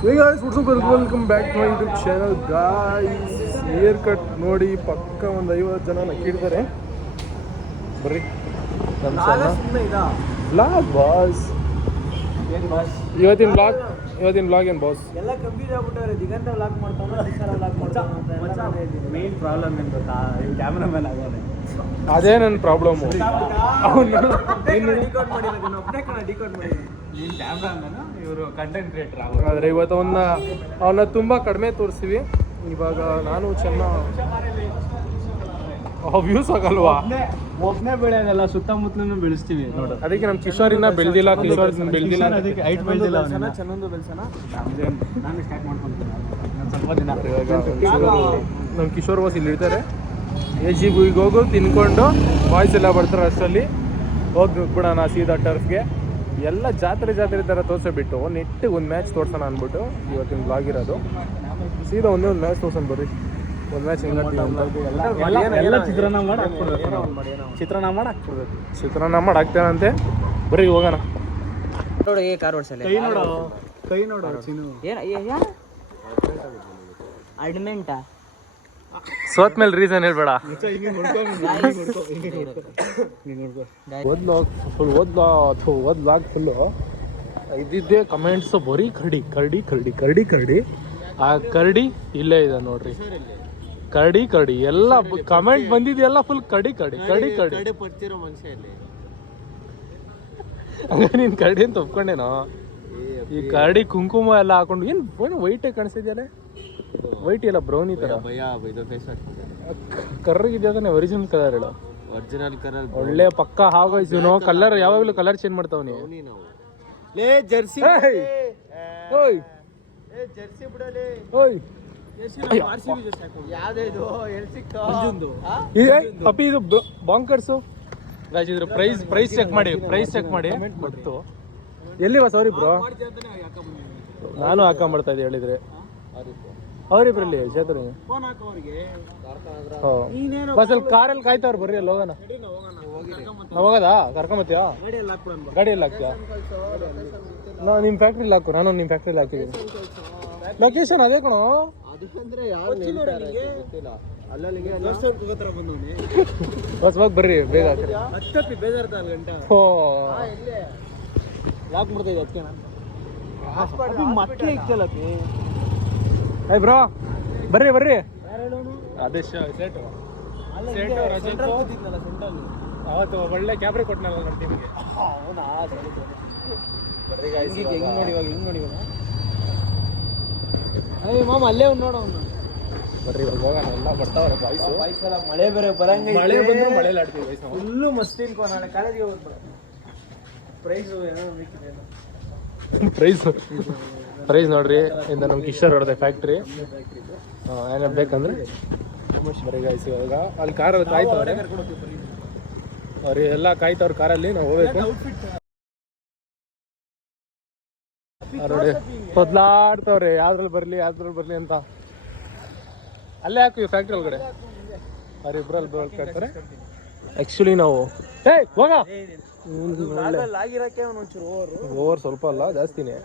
Hey guys, what's up? Welcome back to my YouTube channel, guys. Hair cut ನೋಡಿ ಪಕ್ಕ ಒಂದು 50 ಜನ ನಕ್ಕಿಡ್ತಾರೆ. ಬರ್ರಿ ನಮ್ಮ ಬ್ಲಾಗ್ ಬಾಸ್. ಇವತ್ತಿನ ಬ್ಲಾಗ್ ಏನು ಬಾಸ್? ಎಲ್ಲ ಕನ್ಫ್ಯೂಸ್ ಆಗ್ಬಿಟ್ಟವ್ರೆ. ದಿಗಂತ ವ್ಲಾಗ್ ಮಾಡ್ತಾನೆ, ದಿಶಾರ ವ್ಲಾಗ್ ಮಾಡ್ತಾನೆ. ಮೇನ್ ಪ್ರಾಬ್ಲಮ್ ಏನು ಗೊತ್ತಾ? ಈ ಕ್ಯಾಮ್ರಾಮನ್ ಆಗೋನೆ. ಅದೇ ನನ್ನ ಪ್ರಾಬ್ಲಮ್. ಅವನು ಡಿಕೋಡ್ ಮಾಡಿರೋದು ಒಬ್ಬನೇ ಕಣ ಡಿಕೋಡ್ ಮಾಡಿರೋದು. ನೀನು ಕ್ಯಾಮ್ರಾಮನ್, ಇವರು ಕಂಟೆಂಟ್ ಕ್ರಿಯೇಟರ್ ಆಗೋದು. ಆದರೆ ಇವತ್ತು ಅವನ್ನ ತುಂಬ ಕಡಿಮೆ ತೋರಿಸ್ತೀವಿ. ಇವಾಗ ನಾನು ವ್ಯೂಸ್ ಆಗಲ್ವಾ? ಒಬ್ಬನೇ ಬೆಳೆಯೋದಲ್ಲ, ಸುತ್ತಮುತ್ತಲೂ ಬೆಳೆಸ್ತೀವಿ ನೋಡು. ಅದಕ್ಕೆ ನಮ್ಮ ಕಿಶೋರಿನ ಬೆಳೆದಿಲ್ಲ. ಅದಕ್ಕೆ ಹೈಟ್ ಬೆಳೆದಿಲ್ಲ. ಚೆನ್ನೊಂದು ಬೆಳೆಸೋಣ. ನಾನು ಸ್ಟಾರ್ಟ್ ಮಾಡ್ಕೊಳ್ತೀನಿ ಸ್ವಲ್ಪ ದಿನ. ನಮ್ಮ ಕಿಶೋರ್ ಬಾಸ್ ಇಲ್ಲಿ ಇರ್ತಾರೆ. ಈಗ ಹೋಗು ತಿನ್ಕೊಂಡು ಬಾಯ್ಸ್ ಎಲ್ಲ ಬರ್ತಾರೆ. ಅಷ್ಟರಲ್ಲಿ ಹೋಗ್ಬಿಡೋಣ ಸೀದಾ ಟರ್ಫ್ಗೆ. ಎಲ್ಲ ಜಾತ್ರೆ ಥರ ತೋರಿಸ್ಬಿಟ್ಟು ನೆಟ್ಟಿಗೆ ಒಂದು ಮ್ಯಾಚ್ ತೋರ್ಸೋಣ ಅಂದ್ಬಿಟ್ಟು ಇವತ್ತಿನ ಬ್ಲಾಗ್ ಇರೋದು. ಸೀದಾ ಒಂದೇ ಒಂದು ಮ್ಯಾಚ್ ತೋರ್ಸೋಣ ಬರ್ರಿ. ಒಂದು ಮ್ಯಾಚ್ ಎಲ್ಲ ಚಿತ್ರಾನ್ನ ಮಾಡಿ ಹಾಕ್ತೇನಂತೆ. ಬರ್ರಿ ಹೋಗೋಣ. ಕೈ ನೋಡು ಅಡ್ಮೆಂಟಾ ಸೋತ್ ಮೇಲೆ ರೀಸನ್ ಹೇಳ್ಬೇಡ. ಓದ್ಲಾಗ್ ಫುಲ್ಲು ಇದ್ದಿದ್ದೇ ಕಮೆಂಟ್ಸ್ ಬರೀ ಕರಡಿ. ಆ ಕರಡಿ ಇಲ್ಲೇ ಇದೆ ನೋಡ್ರಿ. ಕರಡಿ ಎಲ್ಲ ಕಮೆಂಟ್ ಬಂದಿದೆಯಲ್ಲ ಫುಲ್ ಕರಡಿ. ಹಂಗ ನೀನ್ ಕರಡಿ ಅಂತ ಒಪ್ಕೊಂಡೇನೋ. ಈ ಕರಡಿ ಕುಂಕುಮ ಎಲ್ಲ ಹಾಕೊಂಡು ಏನು ವೈಟೇ ಕಾಣಿಸ್ತಿದ್ಯಾನೆ. ವೈಟ್ ಇಲ್ಲ ಬ್ರೌನಿ ತರ ಕರ್ರಗಿದೆ. ಅದನ್ನೇ ಒರಿಜಿನಲ್ ಕಲರ್ ಹೇಳು. ಒಳ್ಳೆ ಪಕ್ಕ ಹಾಗೋಯ್ತು. ನಾವು ಕಲರ್ ಯಾವಾಗಲೂ ಕಲರ್ ಚೇಂಜ್ ಮಾಡ್ತಾವ್ ನೀವು. ಜರ್ಸಿ ಅಪ್ಪಿ ಇದು ಬಾಂಕರ್ಸು ಗಾಯ್ಸ್. ಇದ್ರ ಪ್ರೈಸ್ ಚೆಕ್ ಮಾಡಿ ಗೊತ್ತು. ಎಲ್ಲಿ ಸಾರಿ ಬ್ರೋ, ನಾನು ಹಾಕೊಂಡ್ಬರ್ತಾ ಇದ್ದೆ ಹೇಳಿದ್ರೆ. ಅವ್ರಿಬ್ರಲ್ಲಿ ಚೇತರು ಬಸ್ ಅಲ್ಲಿ ಕಾರಲ್ಲಿ ಕಾಯ್ತಾವ್ರು. ಬರ್ರಿ ಅಲ್ಲಿ ಹೋಗೋಣ. ಹೋಗೋದಾ? ಕರ್ಕೊಂಬತ್ತೀಯಾ? ಗಾಡಿಯಲ್ಲಿ ಹಾಕ್ತೀಯಾ? ನಿಮ್ಮ ಫ್ಯಾಕ್ಟ್ರಿಲಿ ಹಾಕು. ನಾನು ನಿಮ್ಮ ಫ್ಯಾಕ್ಟ್ರಿಲಿ ಹಾಕಿದ್ದೀನಿ. ಲೊಕೇಶನ್ ಅದೇ ಕಣೋ. ಬಸ್ ಹೋಗಿ ಬರ್ರಿ ಬೇಗ. ಏಯ್ ಬ್ರೋ ಬರ್ರಿ. ಅದೇ ಅವತ್ತು ಒಳ್ಳೆ ಕ್ಯಾಬ್ರೆ ಕೊಟ್ಟನಲ್ಲ ನಮ್ಮ ಟೀಮಿಗೆ. ಮಾಮ ಅಲ್ಲೇ ನೋಡು. ಬರ್ರಿ ಹೋಗೋಣ. ಎಲ್ಲ ಬರ್ತಾವ್ರೆ ಬಾಯ್ಸು. ಮಳೆ ಬೇರೆ ಬರಂಗ. ಮಳೆ ಬಂದ್ರೆ ಮಳೆಲಿ ಆಡ್ತೀವಿ ಬಾಯ್ಸ್. ಫುಲ್ಲು ಮಸ್ತಿ ಅನ್ಕೋ. ನಾಳೆ ಕಾಲೇಜಿಗೆ ಹೋಗ್ಬೇಡ. ಪ್ರೈಸ್ ನೋಡ್ರಿ. ಇಂದ ನಮ್ಮ ಕಿಶೋರ್ ಹೊಡೆದೆ ಫ್ಯಾಕ್ಟ್ರಿ. ಏನಾರು ಬೇಕಂದ್ರೆ ಬರೀ ಗಾಯ್ಸ್. ಇವಾಗ ಅಲ್ಲಿ ಕಾರಲ್ಲಿ ಕಾಯ್ತವ್ರೆ. ಅವ್ರು ಎಲ್ಲ ಕಾಯ್ತವ್ರ ಕಾರಲ್ಲಿ. ನಾವು ಹೋಗ್ಬೇಕು. ನೋಡಿ ಬದಲಾಡ್ತವ್ರೆ. ಯಾವ್ದ್ರಲ್ಲಿ ಬರ್ಲಿ ಅಂತ. ಅಲ್ಲೇ ಹಾಕು ಈ ಫ್ಯಾಕ್ಟ್ರಿ ಒಳಗಡೆ. ಅವ್ರಿಬ್ರಲ್ಲಿ ಬರ್ತಾರೆ. ಆ್ಯಕ್ಚುಲಿ ನಾವು ಹೋಗ ಓವರ್ ಸ್ವಲ್ಪ ಅಲ್ಲ, ಜಾಸ್ತಿನೇ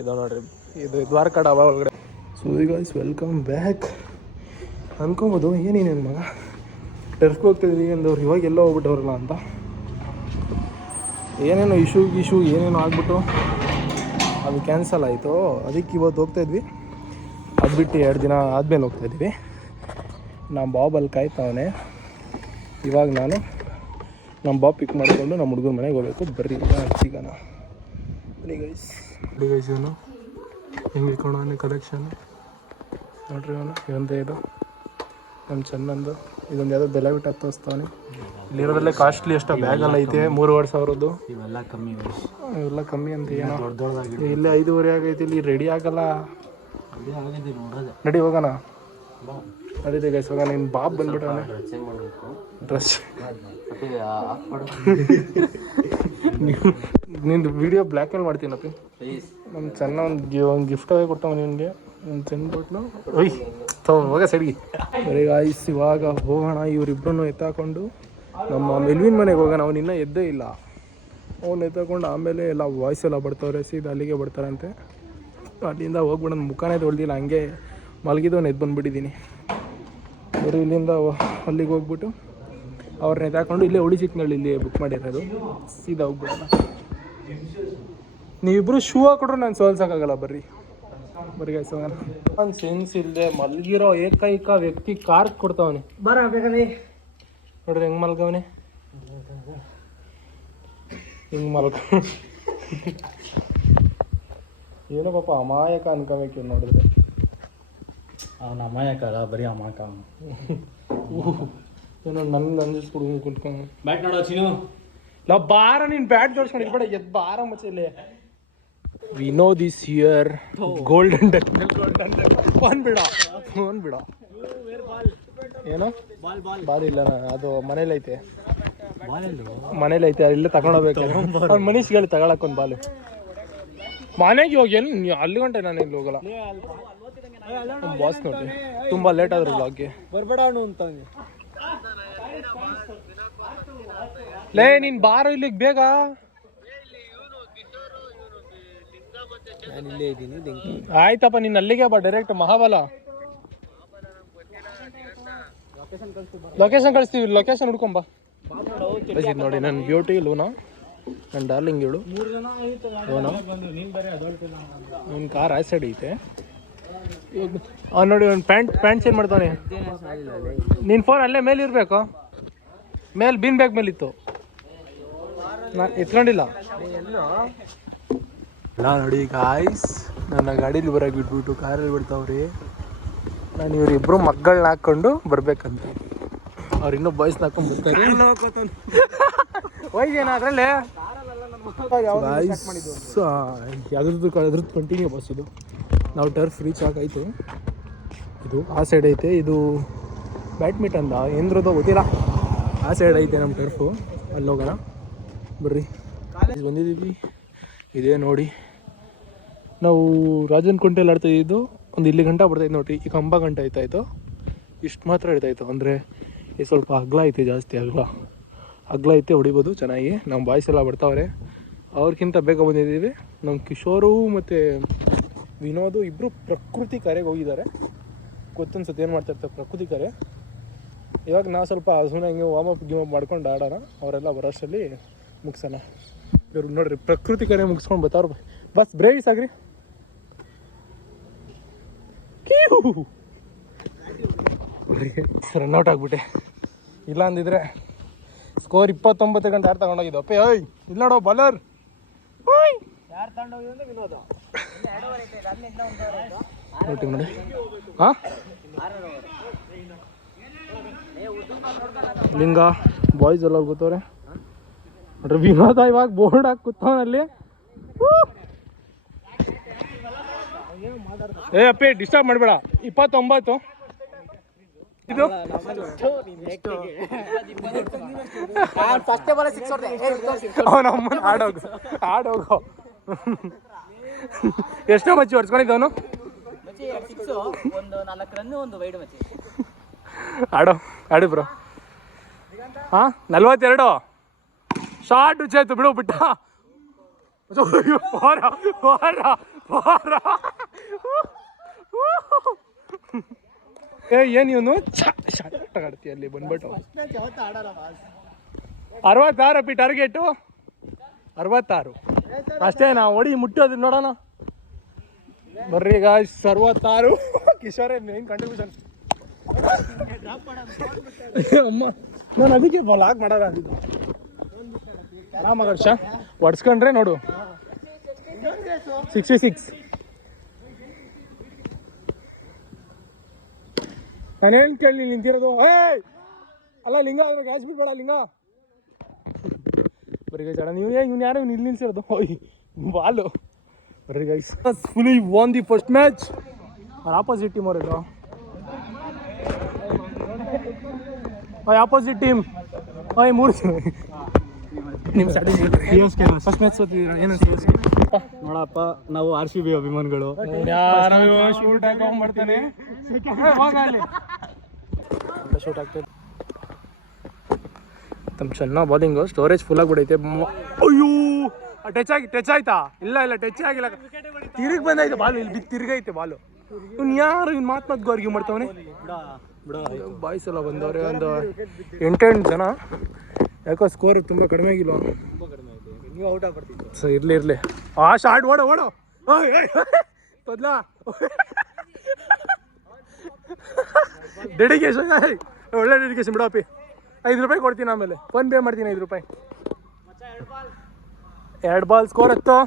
ಇದು ನೋಡ್ರಿ. ಇದು ದ್ವಾರಕಾ ಡಾಬಾ ಒಳಗಡೆ. So guys welcome back. ಅನ್ಕೊಬೋದು ಏನೇನು ಮಗ ಟರ್ಫ್ಗೆ ಹೋಗ್ತಿದ್ವಿ ಅಂದವ್ರು ಇವಾಗ ಎಲ್ಲ ಹೋಗ್ಬಿಟ್ಟವ್ರಲ್ಲ ಅಂತ. ಏನೇನೋ ಇಶ್ಯೂ ಏನೇನೋ ಆಗ್ಬಿಟ್ಟು ಅದು ಕ್ಯಾನ್ಸಲ್ ಆಯಿತು. ಅದಕ್ಕೆ ಇವತ್ತು ಹೋಗ್ತಾಯಿದ್ವಿ. ಅದು ಬಿಟ್ಟು 2 ದಿನ ಆದಮೇಲೆ ಹೋಗ್ತಾಯಿದ್ವಿ. ನಮ್ಮ ಬಾಬಲ್ಲಿ ಕಾಯ್ತಾವನೆ. ಇವಾಗ ನಾನು ನಮ್ಮ ಬಾಬ್ ಪಿಕ್ ಮಾಡಿಕೊಂಡು ನಮ್ಮ ಹುಡುಗನ ಮನೆಗೆ ಹೋಗ್ಬೇಕು. ಬರ್ರಿ ಸಿಗೋಣ. ಬನ್ನಿ ಗೈಸ್. ಇವನು ಹೆಂಗೆ ಇಟ್ಕೊಂಡು ಕಲೆಕ್ಷನ್ ನೋಡ್ರಿ. ಇವನು ಇದು ನಮ್ಮ ಚೆನ್ನಂದು. ಇದೊಂದು ಯಾವುದೋ ಬೆಲೆ ಬಿಟ್ಟು ತೋರಿಸ್ತಾವನೆ. ಇಲ್ಲಿರೋದ್ರಲ್ಲೇ ಕಾಸ್ಟ್ಲಿ ಎಷ್ಟೋ ಬ್ಯಾಗೆಲ್ಲ ಐತೆ. 3,500 ಇವೆಲ್ಲ ಕಮ್ಮಿ ಅಂತ. ಏನೋ ಇಲ್ಲೇ 5,500 ಆಗೈತಿ. ಇಲ್ಲಿ ರೆಡಿ ಆಗಲ್ಲ. ನಡಿ ಹೋಗೋಣ. ಅದೇ ಗೈಸ್ ಹೋಗೋಣ. ನಿನ್ನ ಬಾಬ್ ಬಂದ್ಬಿಟ್ಟಾನೆ. ಡ್ರೆಸ್ ನಿಂದು ವಿಡಿಯೋ ಬ್ಲ್ಯಾಕ್ ಮೇಲ್ ಮಾಡ್ತೀನಪ್ಪಿ. ನಮ್ಮ ಚೆನ್ನ ಒಂದು ಗಿಫ್ಟ್ ಆಗಿ ಕೊಡ್ತಾವ ನಿನಗೆ. ಒಂದು ಚೆನ್ನ ಕೊಟ್ಟು ಹೋಗ ಸೈಡ್ಗೆ. ಬರೀ ಗಾಯ್ಸ್ ಇವಾಗ ಹೋಗೋಣ. ಇವರಿಬ್ಬರನ್ನು ಎತ್ತಾಕೊಂಡು ನಮ್ಮ ಮೆಲ್ವಿನ್ ಮನೆಗೆ ಹೋಗೋಣ. ಅವನು ಇನ್ನೂ ಎದ್ದೇ ಇಲ್ಲ. ಅವ್ನು ಎತ್ತಕೊಂಡು ಆಮೇಲೆ ಎಲ್ಲ ವಾಯ್ಸ್ ಎಲ್ಲ ಬರ್ತಾವ್ರೆ. ಸೀದಾ ಅಲ್ಲಿಗೆ ಬರ್ತಾರಂತೆ. ಅಲ್ಲಿಂದ ಹೋಗ್ಬಿಡೋಣ, ಮುಖನೇ ತೊಳ್ದಿಲ್ಲ, ಹಂಗೆ ಮಲಗಿದವನು ಎದ್ದು ಬಂದುಬಿಟ್ಟಿದ್ದೀನಿ. ಬರೀ ಇಲ್ಲಿಂದ ಅಲ್ಲಿಗೆ ಹೋಗ್ಬಿಟ್ಟು ಅವ್ರನ್ನ ಎತ್ತಾಕೊಂಡು ಇಲ್ಲೇ ಉಳಿಸಿಟ್ನಲ್ಲಿ ಇಲ್ಲಿ ಬುಕ್ ಮಾಡಿರೋದು, ಸೀದಾ ಹೋಗ್ಬಿಡೋಣ. ನೀವಿಬ್ಬರು ಶೂ ಹಾಕೊಟ್ರು ನಾನು ಸೋಲ್ಸೋಕ್ಕಾಗಲ್ಲ. ಬರ್ರಿ ಗೈಸ್ ಹೋಗೋಣ. ನಾನು ಸೆನ್ಸ್ ಇಲ್ಲದೆ ಮಲಗಿರೋ ಏಕೈಕ ವ್ಯಕ್ತಿ ಕಾರ್ ಕೊಡ್ತಾವನೆ. ಬೇಕಂದ್ರೆ ನೋಡ್ರಿ ಹೆಂಗೆ ಮಲ್ಗವನೆ, ಹಿಂಗೆ ಮಲ್ಕ ಏನೋ ಪಾಪ ಅಮಾಯಕ ಅನ್ಕೋಬೇಕು ನೋಡಿದ್ರೆ. ಅವ್ನು ಅಮಾಯಕ ಅಲ್ಲ, ಬರೀ ಅಮಾಯಕ. ಏನೋ ನನ್ನ ಅಂಜಿಸ್ಬಿಡು ಕುಂತ್ಕೊಂಡು. ಬ್ಯಾಟ್ ನೋಡೋ ಚಿನ್ನು, ಇಲ್ಲ ಬಾರ, ನೀನು ಬ್ಯಾಟ್ ಜೋಡಿಸ್ಕೊಂಡು ಬೇಡ, ಎದ್ದು ಬಾರ ಮಚ್ಚ ಇಲ್ಲಿ. Vinod is here, golden duck. Phone ಬಿಡ ಏನೋ ಬಾಲ್ ಇಲ್ಲ, ಅದು ಮನೇಲೈತೆ, ಅಲ್ಲೇ ತಗೊಂಡೋಗ್ಬೇಕು. ಅವ್ನು ಮನೀಶ್ಗೆ ಹೇಳಿ ತಗೊಳಕ್ಕೊಂದು ಬಾಲು. ಮನೆಗೆ ಹೋಗಿ ಏನು ಅಲ್ಲಿ ಗಂಟೆ ನಾನು ಇಲ್ಲಿ ಹೋಗಲ್ಲ. ಬಾಸ್ ನೋಡಿ ತುಂಬ ಲೇಟ್ ಆದ್ರು ಬ್ಲಾಗ್ಗೆ ಬರ್ಬೇಡ ಅಂತ ಲೇ. ನೀನು ಬಾರೋ ಇಲ್ಲಿಗೆ ಬೇಗ. ನಾನು ಇಲ್ಲೇ ಇದ್ದೀನಿ. ಆಯ್ತಪ್ಪ, ನೀನು ಅಲ್ಲಿಗೆ ಬಾ ಡೈರೆಕ್ಟ್ ಮಹಾಬಲ. ಲೊಕೇಶನ್ ಕಳಿಸ್ತೀವಿ, ಲೊಕೇಶನ್ ಹುಡ್ಕೊಂಬ. ನೋಡಿ ನನ್ನ ಬ್ಯೂಟಿ ಲೂನಾ, ನನ್ನ ಡಾರ್ಲಿಂಗ್ ಇವಳು ಲೂನಾ. ನಿನ್ನ ಕಾರ್ ಆ ಸೈಡ್ ಐತೆ. ಇವಾಗ ನೋಡಿ ಒಂದು ಪ್ಯಾಂಟ್ ಚೇಂಜ್ ಮಾಡ್ತಾನೆ. ನಿನ್ನ ಫೋನ್ ಅಲ್ಲೇ ಮೇಲೆ ಇರಬೇಕು, ಮೇಲೆ ಬೀನ್ ಬ್ಯಾಗ್ ಮೇಲಿತ್ತು, ನಾನು ಎತ್ಕೊಂಡಿಲ್ಲ. ಇಲ್ಲ ನೋಡಿ ಗಾಯ್ಸ್, ನನ್ನ ಗಾಡೀಲಿ ಬರೋಕೆ ಬಿಟ್ಬಿಟ್ಟು ಕಾರಲ್ಲಿ ಬಿಡ್ತಾವ್ರಿ. ನಾನು ಇವರಿಬ್ಬರು ಮಕ್ಕಳನ್ನ ಹಾಕ್ಕೊಂಡು ಬರ್ಬೇಕಂತ. ಅವ್ರು ಇನ್ನೂ ಬಾಯ್ಸ್ನ ಹಾಕೊಂಡು ಬರ್ತಾರೆ. ಹೋಯ್ಗೇನ ಅದರಲ್ಲೇ ಅದ್ರದ್ದು ಕಂಟಿನ್ಯೂ ಬಸ್ ಇದು. ನಾವು ಟರ್ಫ್ ರೀಚ್ ಆಗಾಯ್ತು. ಇದು ಆ ಸೈಡ್ ಐತೆ, ಇದು ಬ್ಯಾಡ್ಮಿಂಟನ್ ಏನ್ರದ್ದು ಗೊತ್ತಿಲ್ಲ. ಆ ಸೈಡ್ ಐತೆ ನಮ್ಮ ಟರ್ಫು, ಅಲ್ಲಿ ಹೋಗೋಣ ಬರ್ರಿ. ಬಂದಿದ್ದೀವಿ, ಇದೇ ನೋಡಿ. ನಾವು ರಾಜನ್ ಕುಂಟೆಲ್ಲಿ ಆಡ್ತಾಯಿದ್ದು, ಒಂದು ಇಲ್ಲಿ ಗಂಟ ಬರ್ತಾಯಿದ್ದು ನೋಡ್ರಿ. ಈ ಕಂಬ ಗಂಟ ಆಯ್ತಾಯಿತ್ತು, ಇಷ್ಟು ಮಾತ್ರ ಇಡ್ತಾಯಿತ್ತು. ಅಂದರೆ ಈ ಸ್ವಲ್ಪ ಅಗ್ಲ ಐತೆ, ಜಾಸ್ತಿ ಅಗ್ಲ ಐತೆ, ಹೊಡಿಬೋದು ಚೆನ್ನಾಗಿ. ನಮ್ಮ ಬಾಯ್ಸ್ ಎಲ್ಲ ಬರ್ತಾವ್ರೆ, ಅವ್ರಿಗಿಂತ ಬೇಗ ಬಂದಿದ್ದೀವಿ. ನಮ್ಮ ಕಿಶೋರು ಮತ್ತು ವಿನೋದು ಇಬ್ಬರು ಪ್ರಕೃತಿ ಕರೆಗೆ ಹೋಗಿದ್ದಾರೆ. ಗೊತ್ತನ್ಸುತ್ತೆ ಏನು ಮಾಡ್ತಾಯಿರ್ತಾರೆ ಪ್ರಕೃತಿ ಕರೆ. ಇವಾಗ ನಾವು ಸ್ವಲ್ಪ ಸುಮ್ಮನೆ ಹಿಂಗೆ ವಾಮಪ್ ಗಿಮಪ್ ಮಾಡ್ಕೊಂಡು ಆಡೋಣ, ಅವರೆಲ್ಲ ಬರೋಷ್ಟರಲ್ಲಿ ಮುಗಿಸೋಣ. ಇವ್ರು ನೋಡ್ರಿ ಪ್ರಕೃತಿ ಕರೆ ಮುಗಿಸ್ಕೊಂಡು ಬರ್ತಾವ್ರು. ಬಸ್ ಬ್ರೇಡ್ಸ್ ಆಗ್ರಿ. ರನ್ಔಟ್ ಆಗ್ಬಿಟ್ಟೆ, ಇಲ್ಲ ಅಂದಿದ್ರೆ ಸ್ಕೋರ್ 29 ಗಂಟೆ ಯಾರು ತಗೊಂಡೋಗಿದ್ದು. ಅಪ್ಪೇ ಓಯ್ ಇಲ್ಲ ನೋಡೋ ಬಾಲರ್. ನೋಡಿ ನೋಡಿ ಹಾಂ, ಲಿಂಗ ಬಾಯ್ಸ್ ಎಲ್ಲ ಗೊತ್ತವ್ರೆ ನೋಡ್ರಿ. ವಿನೋದ ಇವಾಗ ಬೋರ್ಡ್ ಹಾಕಿ ಕೂತವನಲ್ಲಿ. ಏ ಅಪ್ಪಿ ಡಿಸ್ಟರ್ಬ್ ಮಾಡಬೇಡ. 29 ಇದು ಅವನಮ್ಮನ ಆಡೋಗು. ಎಷ್ಟೋ ಮಚ್ಚಿ ಹೊಡ್ಸ್ಕೊಂಡಿದ್ದವನು. ಆಡು ಬ್ರೋ. ಹಾಂ 42 ಶಾರ್ಟ್ ಉಚ್ಚಾಯ್ತು ಬಿಡು ಬಿಟ್ಟ. ಏನು ಇವನು ಶಾರ್ಟ್ ಆಡ್ತೀಯ ಅಲ್ಲಿ ಬಂದ್ಬಿಟ್ಟು. 66 ಅಪ್ಪಿ ಟಾರ್ಗೆಟು, 66 ಅಷ್ಟೇ. ನಾವು ಹೊಡಿ ಮುಟ್ಟೋದು ನೋಡೋಣ ಬರ್ರಿ ಗಾಯ್ಸ್. 66 Kishore main contribution. ಅಮ್ಮ ನಾನು ಅದಕ್ಕೆ ಲಾಕ್ ಮಾಡೋದ ಅಂದಿದ್ದು. ಆರಾಮಾಗ ವರ್ಷ ಹೊಡ್ಸ್ಕೊಂಡ್ರೆ ನೋಡು 66. ನಾನೇನು ಕೇಳಿ ನಿಂತಿರೋದು. ಅಲ್ಲ ಲಿಂಗ ಅದ್ರ ಗ್ಯಾಸ್ ಬಿಡ್ಬೇಡ ಲಿಂಗ. ಬರೀ ಗೈಸ್ ಅಣ್ಣ ನೀವು ಇವ್ನು ಯಾರು ಇಲ್ಲಿ ನಿಲ್ಸಿರೋದು. ಓಯ್ ಬಾಲು. ಬರೀ guys fully won the first match. Opposite team ಅವರಿದು. ಆಪೋಸಿಟ್ ಟೀಮ್ 3 ನಿಮ್ಮ ಸ್ಯಾಟಿಸ್ಫೈಡ್ ಫಸ್ಟ್ ಮ್ಯಾಚ್ ಸೋತಿದ್ದೀರಾ ಏನು ನೋಡಪ್ಪ, ನಾವು RCB ಅಭಿಮಾನಿಗಳು. ಶೂಟ್ ಹಾಕೊಂಡ್ಬರ್ತಾನೆ, ಶೂಟ್ ಆಗ್ತದೆ. ತಮ್ಮ ಚೆನ್ನಾಗಿ ಬಾಲಿಂಗು, ಸ್ಟೋರೇಜ್ ಫುಲ್ ಆಗಿಬಿಡೈತೆ. ಅಯ್ಯೋ ಟಚ್ ಆಯ್ತಾ? ಇಲ್ಲ ಟಚ್ ಆಗಿಲ್ಲ. ತಿರುಗಿ ಬಂದೈತೆ ಬಾಲು, ಇಲ್ಲಿ ಬಿದ್ದು ತಿರ್ಗೈತೆ ಬಾಲು. ಇವ್ನು ಯಾರು ಇವ್ನು ಮಾತು ಗೋರ್ಗಿ ಮಾಡ್ತಾವನೆ. ಬಾಯ್ಸ್ ಎಲ್ಲ ಬಂದವ್ರೆ, ಒಂದು 8 ಜನ. ಯಾಕೋ ಸ್ಕೋರ್ ತುಂಬ ಕಡಿಮೆ ಆಗಿಲ್ವ? ನೀವು ಔಟ್ ಆಗ್ಬಿಡ್ತಿತ್ತು. ಸೊ ಇರಲಿ ಆ ಶಾರ್ಟ್ ಓಡೋ ತೊದ್ಲಾ ಡೆಡಿಕೇಶನ್, ಒಳ್ಳೆ ಡೆಡಿಕೇಶನ್ ಬಿಡಪ್ಪಿ. 5 ರೂಪಾಯಿ ಕೊಡ್ತೀನಿ, ಆಮೇಲೆ ಫೋನ್ ಪೇ ಮಾಡ್ತೀನಿ 5 ರೂಪಾಯಿ. 2 ಬಾಲ್ ಸ್ಕೋರ್ ಎತ್ತು.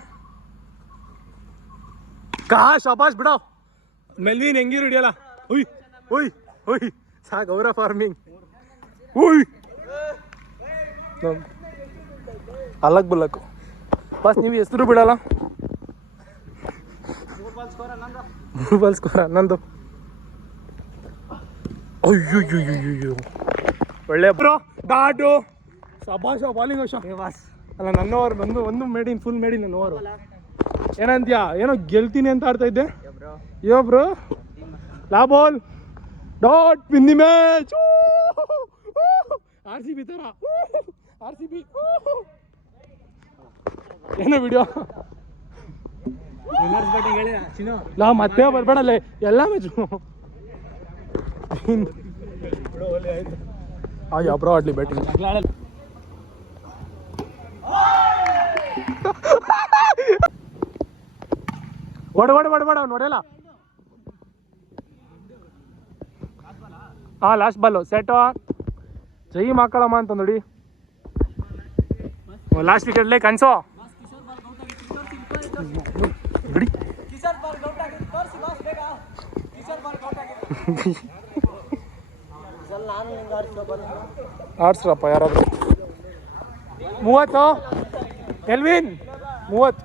ಶಾಬಾಷ್ ಬಿಡೋ. ಮೆಲ್ವಿನ್ ಹೆಂಗಿರು ಹಿಡಿಯಲ್ಲ. ಹುಯ್ ಸಾಕು, ಅವರ ಫಾರ್ಮಿಂಗ್. ಅಲಕ್ ಬುಲ್ಲಕ್ಕು ಬಸ್. ನೀವು ಹೆಸರು ಬಿಡಲ್ಲ. 3 ಬಾಲ್ ಸ್ಕೋರ್ ಹನ್ನೊಂದು. ಅಯ್ಯೋ ಒಳ್ಳೆ ಬ್ರೋ ಡಾಟು. ಶಬಾಷ ಬಾಲಿಂಗ್ ಅಲ್ಲ, ನನ್ನ ಓವರ್ ಒಂದು ಮೇಡಿನ್, ಫುಲ್ ಮೇಡಿನ್ ನನ್ನ ಓವರು. ಏನಂತೀಯ? ಏನೋ ಗೆಲ್ತೀನಿ ಅಂತ ಆಡ್ತಾ ಇದ್ದೆ. ಯೋ ಬ್ರೋ, ಲಾ ball dot win the match. RCB ತರ RCB. ಏನೋ ವಿಡಿಯೋ ಲಾ ಮತ್ತೆ ಬರ್ಬೇಡಲ್ಲೇ ಎಲ್ಲ ಮ್ಯಾಚು. ಯಾವ ಬ್ರೋ ಆಡ್ಲಿ ಬ್ಯಾಟಿಂಗ್. ಓಡ ಅವ್ನು ನೋಡಲ್ಲ. Last ball set. ಜೈ ಮಕ್ಕಳಮ್ಮ ಅಂತ ನೋಡಿ. ಲಾಸ್ಟ್ ವಿಕೆಟ್ಲೇ ಕನ್ಸೋ ಬಿಡಿ. ಆಡ್ಸ್ರಪ್ಪ ಯಾರಾದ್ರು. 30 ಎಲ್ವಿನ್, 30.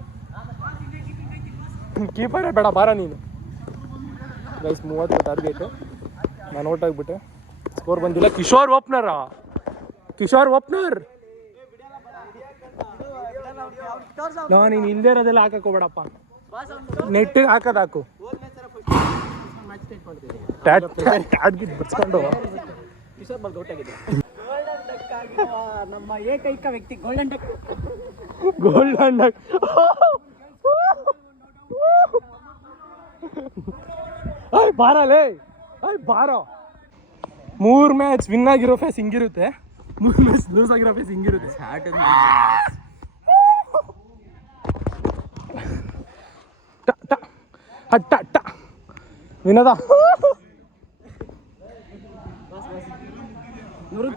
ಕೀಪರೇ ಬೇಡ, ಬಾರ ನೀನು. Guys 30 target. ನಾನು ಔಟ್ ಆಗಿಬಿಟ್ಟೆ, ಸ್ಕೋರ್ ಬಂದಿಲ್ಲ. ಕಿಶೋರ್ ಓಪನರ್ ನೀನು ಇಲ್ಲದೆ ಇರೋದೆಲ್ಲ ಹಾಕೋಬೇಡಪ್ಪ, ನೆಟ್ಟಿಗೆ ಹಾಕೋದಾಕು. ಬಿಡ್ಸ್ಕೊಂಡು ನಮ್ಮ ಏಕೈಕ ವ್ಯಕ್ತಿ ಗೋಲ್ಡನ್ ಡಕ್. ಬಾರಲೇ ಬಾರೋ. 3 ಮ್ಯಾಚ್ ವಿನ್ ಆಗಿರೋ ಫೇಸ್ ಹಿಂಗಿರುತ್ತೆ, 3 ಮ್ಯಾಚ್ ಲೂಸ್ ಆಗಿರೋ ಫೇಸ್ ಹಿಂಗಿರುತ್ತೆ. ವಿನೋದ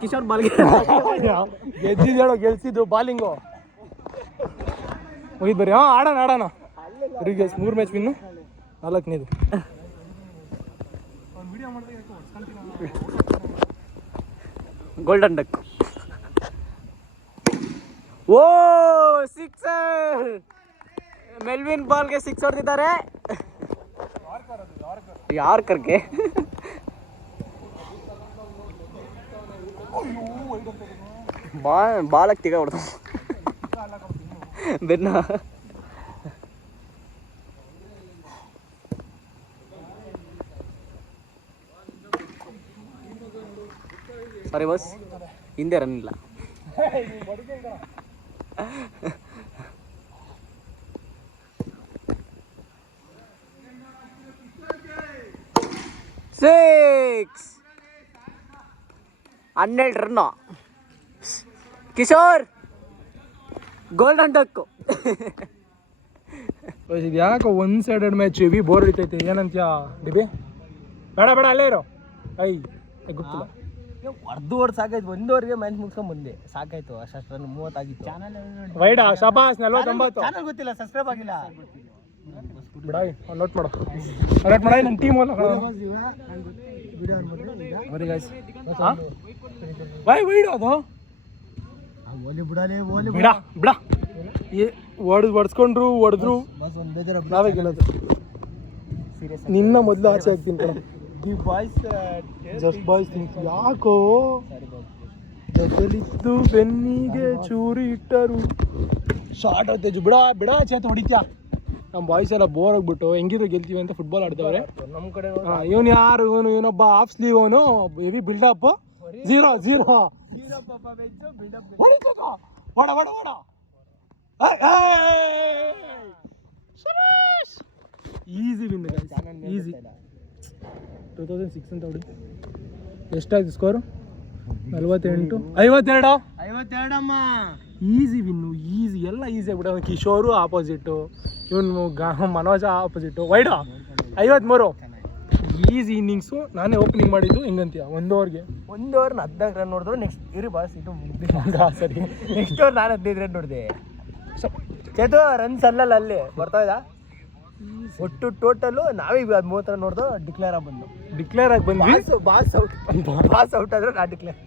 ಕಿಶೋರ್ ಬಾಲ್ಗೆ ಗೆದ್ದಿದ್ದೇಳೋ, ಗೆಲ್ಸಿದ್ದು ಬಾಲಿಂಗು. ಹೋಗಿದ್ ಬರ್ರಿ. ಆಡೋಣ 3 ಮ್ಯಾಚ್ ವಿನ್ನು, 4ನೇದು. Golden duck. ಓ 6. ಮೆಲ್ವಿನ್ ಬಾಲ್ಗೆ 6 ಹೊಡೆದಿದ್ದಾರೆ. ಯಾರ್ಕರ್ಗೆ ಬಾಲಕ್ಕೆ ತಿಗ ಹೊಡೆದ ಬೆನ್ನ. ಸಾರಿ ಬಸ್, ಹಿಂದೆ ರನ್ ಇಲ್ಲ. Six 12 runs. Kishore golden duck. ಯಾಕೋ 1 ಸೈಡೆಡ್ ಮ್ಯಾಚ್ ಹೆವಿ ಬೋರ್ ಹಿಡಿತೈತೆ. ಏನಂತ್ಯಾ ಡಿಬಿ? ಬೇಡ ಅಲ್ಲೇ ಇರೋ. ಗೊತ್ತಿಲ್ಲ, ಹೊಡೆದು ಸಾಕಾಯ್ತು. 1 ಮ್ಯಾಚ್ ಮುಗಿಸ್ಕೊಂಡ್ ಬಂದೆ, ಸಾಕಾಯ್ತು. ಅಷ್ಟು ರನ್ 30 ಆಗಿತ್ತು. ವೈಡ ಶಾಬಾಸ್ 49. ಚಾನಲ್ ಗೊತ್ತಿಲ್ಲ, ಸಬ್ಸ್ಕ್ರೈಬ್ ಆಗಿಲ್ಲ. ಬಿಡಾಯ್ ನೋಟ್ ಮಾಡು ನನ್ನ ಟೀಮ್ ವೈಡ್ ಅದು ಹೊಡ್ಸ್ಕೊಂಡ್ರು ಹೊಡೆದ್ರು ನಾವೇ ಗೆಲ್ಲೋದು. ನಿನ್ನ ಮೊದಲು ಆಚೆ ಆಗ್ತೀನಿ. ಜಸ್ಟ್ ಬಾಯ್ಸ್ ಥಿಂಗ್ಸ್ ಯಾಕೋ ಜೊತೆಲಿದ್ದು ಬೆನ್ನಿಗೆ ಚೂರಿ ಇಟ್ಟರು. ಶಾರ್ಟ್ ಹೊತ್ತೇಜು ಬಿಡ ಚೇತ ಹೊಡಿತ್ಯಾ. ನಮ್ಮ ಬಾಯ್ಸ್ ಎಲ್ಲ ಬೋರ್ ಆಗ್ಬಿಟ್ಟು ಹೆಂಗಿದ್ರು ಗೆಲ್ತೀವಿ ಅಂತ ಫುಟ್ಬಾಲ್ ಆಡ್ತವ್ರೆ ನಮ್ಮ ಕಡೆ. ಇವನು ಯಾರು? ಇವನೊಬ್ಬ ಹಾಫ್ ಸ್ಲೀವ್, ಅವನು ಹೆವಿ ಬಿಲ್ಡಪ್. 0-0 ಹೊಡ ಈಸಿ ವಿನ್ ಈಸಿ 2006 ಅಂತ ಹೊಡಿ. ಎಷ್ಟಾಯ್ತು ಸ್ಕೋರು? 48 52. ಅಮ್ಮ. ಈಸಿ ವಿನ್ನು, ಈಸಿ ಎಲ್ಲ ಈಸಿ ಆಗ್ಬಿಟ್ಟು. ಕಿಶೋರು ಆಪೋಸಿಟ್ಟು, ಇವನು Manoja opposite. Wide 53. Easy innings. ನಾನೇ ಓಪನಿಂಗ್ ಮಾಡಿದ್ದು. ಹೆಂಗಂತೀಯ? 1 ಓವರ್ಗೆ 1 ಓವರ್ 14 ರನ್ ನೋಡಿದ್ರು. ನೆಕ್ಸ್ಟ್ ಇರಿ ಬಾಸ್ ಇದು ಸರಿ. ನೆಕ್ಸ್ಟ್ ಓವರ್ ನಾನು 15 ರನ್ ನೋಡಿದೆ. ಚೇತು ರನ್ಸ್ ಅಲ್ಲಲ್ಲ ಅಲ್ಲಿ ಬರ್ತಾ ಇದ್ದ. ಒಟ್ಟು ಟೋಟಲು ನಾವೇ 30 ರನ್ ನೋಡಿದ್ರು. ಡಿಕ್ಲೇರ್ ಆಗಿ ಬಂದು ಡಿಕ್ಲೇರ್ ಆಗಿ ಬಂದ್ವಿ. ಬಾಸ್ ಔಟ್ ಆದ್ರೆ ನಾ ಡಿಕ್ಲೇರ್.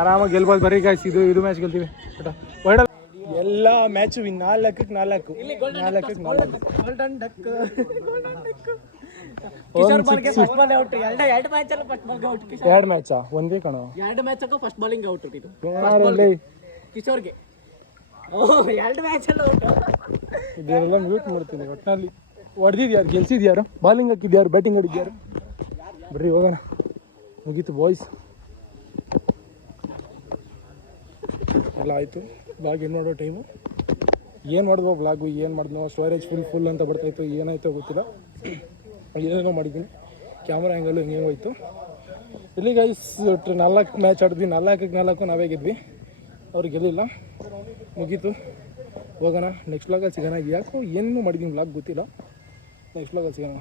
ಆರಾಮಾಗಿ ಗೆಲ್ಬೋದು. ಬರೀ ಗಾಯ್ಸ್ ಇದು ಮ್ಯಾಚ್ ಗೆಲ್ತೀವಿ. ವೈಡಲ್ ಎಲ್ಲ ಮ್ಯಾಚು ವಿನ್. 4ಕ್ಕೆ 4. 4ಕ್ಕೆ 4. Golden duck. ಎರಡು ಮ್ಯಾಚಾ? ಒಂದೇ ಕಣ. 2 ಮ್ಯಾಚ್ ಫಸ್ಟ್ ಬಾಲಿಂಗ್ ಔಟ್ ಇದು ಕಿಶೋರ್ಗೆ. 2 ಮ್ಯಾಚ್ ಎಲ್ಲ ಔಟ್. ಇದೆಲ್ಲ ಮ್ಯೂಟ್ ಮಾಡ್ತೀನಿ. ಒಟ್ಟಿನಲ್ಲಿ ಹೊಡೆದಿದ್ಯಾರು? ಗೆಲ್ಸಿದ್ಯಾರು? ಬಾಲಿಂಗ್ ಹಾಕಿದ್ಯಾರು? ಬ್ಯಾಟಿಂಗ್ ಆಡಿದ್ಯಾರು? ಬರ್ರಿ ಹೋಗೋಣ. ಮುಗೀತು ಬಾಯ್ಸ್. ಎಲ್ಲ ಆಯಿತು. ಬ್ಲಾಗ್ ಏನು ಮಾಡೋ ಟೈಮು. ಏನು ಮಾಡಿದ್ವೋ ಬ್ಲಾಗು, ಏನು ಮಾಡಿದ್ನೋ. ಸ್ಟೋರೇಜ್ ಫುಲ್ ಅಂತ ಬರ್ತಾಯಿತ್ತು. ಏನಾಯ್ತೋ ಗೊತ್ತಿಲ್ಲ. ಏನೇನೋ ಮಾಡಿದ್ದೀನಿ. ಕ್ಯಾಮ್ರಾ ಆ್ಯಂಗಲು ಹಿಂಗೆ ಹೋಯ್ತು. ಇಲ್ಲಿ ಗೈಸ್ 4 ಮ್ಯಾಚ್ ಆಡಿದ್ವಿ. 4ಕ್ಕೆ 4 ನಾವೇ ಗೆದ್ವಿ. ಅವ್ರು ಗೆಲ್ಲಿಲ್ಲ. ಮುಗೀತು. ಹೋಗೋಣ. ನೆಕ್ಸ್ಟ್ ಬ್ಲಾಗಲ್ಲಿ ಸಿಗೋಣ. ಯಾಕೋ ಏನೂ ಮಾಡಿದ್ದೀನಿ ಬ್ಲಾಗ್ ಗೊತ್ತಿಲ್ಲ. ನೆಕ್ಸ್ಟ್ ಬ್ಲಾಗಲ್ಲಿ ಸಿಗೋಣ.